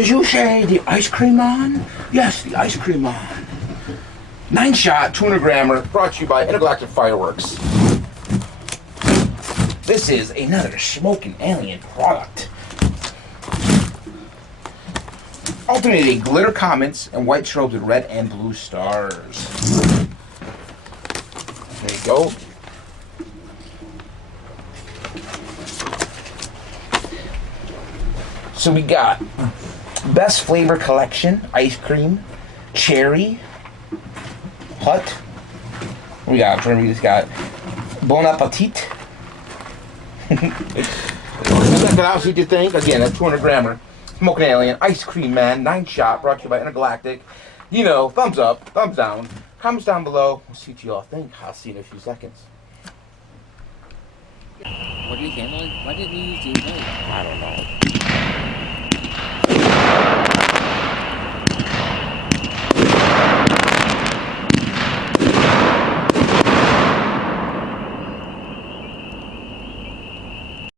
Did you say the ice cream man? Yes, the ice cream man. 9-shot, 200-grammer, brought to you by Intergalactic Fireworks. This is another smoking alien product. Alternating glitter comets and white strobes with red and blue stars. There you go. So we got best flavor collection, ice cream, cherry, hot. We got Bon Appetit. Check it out, see what you think. Again, a 200-grammer. Smoking Alien, Ice Cream Man, 9-shot, brought to you by Intergalactic. You know, thumbs up, thumbs down. Comments down below. We'll see what you all think. I'll see you in a few seconds. What are you handling? Why didn't you use the ignite? I don't know.